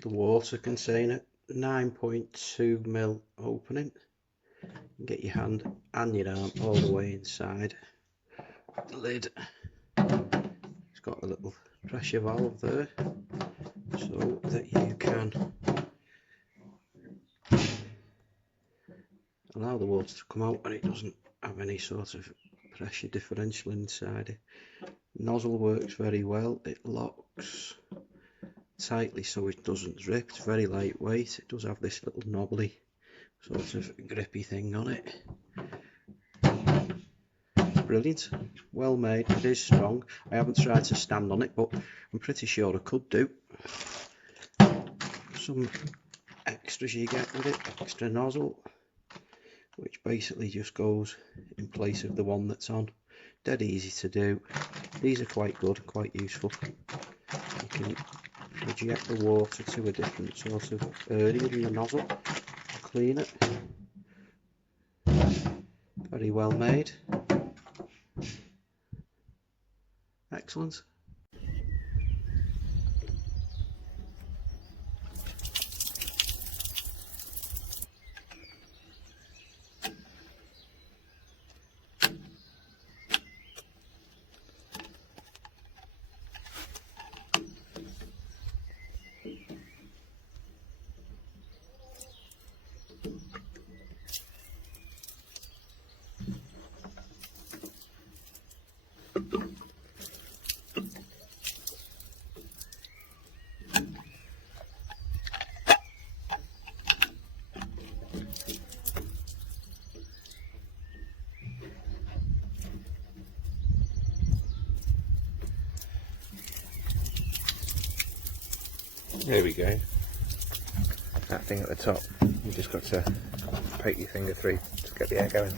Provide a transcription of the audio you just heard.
the water container, 9.2mm opening. You can get your hand and your arm all the way inside. The lid, it's got a little pressure valve there so that you can allow the water to come out and it doesn't have any sort of pressure differential inside it. Nozzle works very well, it locks tightly so it doesn't drip, it's very lightweight. It does have this little knobbly sort of grippy thing on it. Brilliant, well made, it is strong. I haven't tried to stand on it but I'm pretty sure I could do. Some extras you get with it, extra nozzle, which basically just goes in place of the one that's on. Dead easy to do. These are quite good, quite useful. You can reject the water to a different sort of area in the nozzle to clean it. Very well made. Excellent. There we go. That thing at the top, you just got to poke your finger through to get the air going.